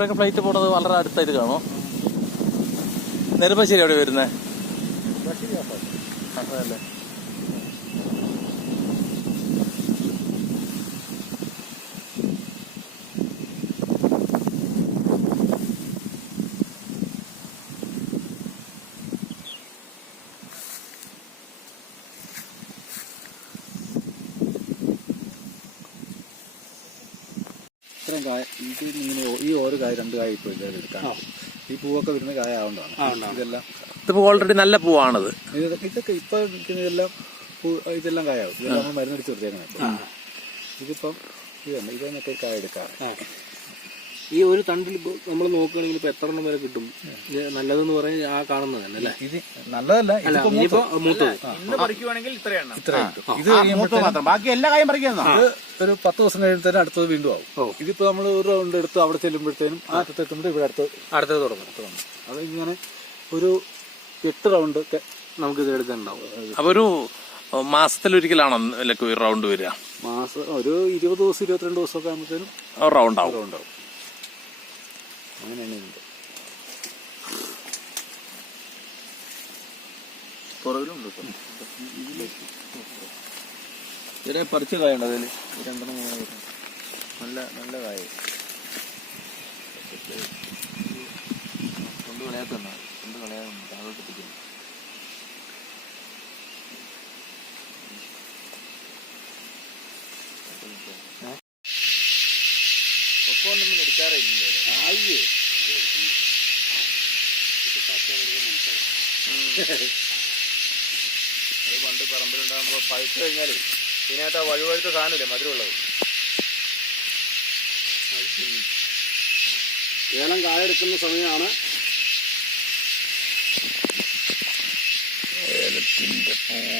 ഇവിടെയൊക്കെ ഫ്ലൈറ്റ് പോണത് വളരെ അടുത്തായിട്ട് കാണോ? നെടുമ്പാശ്ശേരി എവിടെ വരുന്നത്? അതല്ലേ. ഇത്രയും കായ ഇത് ഇങ്ങനെ ഈ ഓരോ കായ 2 കായ ഇപ്പോൾ എടുക്കാം. ഈ പൂവൊക്കെ വരുന്ന കായ ആവുന്നതാണ്. ഇതെല്ലാം ഇതിപ്പോ ഓൾറെഡി നല്ല പൂവാണത്. ഇതൊക്കെ ഇപ്പൊ ഇതെല്ലാം കായാവും. ഇതെല്ലാം നമ്മൾ മരുന്നടിച്ച് കൊടുത്തേക്കണം. ഇതിപ്പം ഇതൊക്കെ കായ എടുക്കാം. ഈ ഒരു തണ്ടിൽ നമ്മൾ നോക്കുകയാണെങ്കിൽ ഇപ്പൊ എത്ര എണ്ണം വരെ കിട്ടും? നല്ലതെന്ന് പറഞ്ഞാൽ ആ കാണുന്നത് തന്നെ അല്ലേ? ഇത് നല്ലതല്ല. ഇനിയിപ്പോ മൂത്തത് ഇന്ന് പറിക്കുവാണെങ്കിൽ ഇത്ര കിട്ടും. ഇത് മാത്രം, ബാക്കി എല്ലാ കാര്യം പറിക്കുന്ന ഇത് ഒരു 10 ദിവസം കഴിയുമ്പോഴത്തേനും അടുത്തത് വീണ്ടും ആവും. ഇതിപ്പോ നമ്മൾ ഒരു റൗണ്ട് എടുത്ത് അവിടെ ചെല്ലുമ്പോഴത്തേനും ആ അറ്റത്തെത്തുമ്പോൾ ഇവിടെ അടുത്തത് തുടങ്ങും. അത് ഇങ്ങനെ ഒരു 8 റൗണ്ട് ഒക്കെ നമുക്ക് ഇത് എടുക്കാനുണ്ടാവും. അപ്പൊ ഒരു മാസത്തിലൊരിക്കലാണോ റൗണ്ട് വരിക? മാസം ഒരു 20 ദിവസം 22 ദിവസമൊക്കെ ആകുമ്പോഴത്തേനും റൗണ്ട് ആവും. അങ്ങനെയാണ് ഇതിന്റെ ഇതിലെ പറിച്ച കായുണ്ട് അതില് 2 നല്ല കായ കൊണ്ട് കളയാത്തന്നെ കൊണ്ട് കളയാതെ താഴോട്ട് പിടിക്കുന്നു. ഒക്കൊന്നും എടുക്കാറില്ലല്ലോ. അത് പണ്ട് പറമ്പിലുണ്ടാകുമ്പോ പഴുത്ത് കഴിഞ്ഞാല് ഇതിനകത്ത് ആ വഴുവഴുത്ത സാധനമില്ലേ മധുരമുള്ളത് ഏലം കായ എടുക്കുന്ന സമയമാണ്. ഏലത്തിന്റെ പൂവ്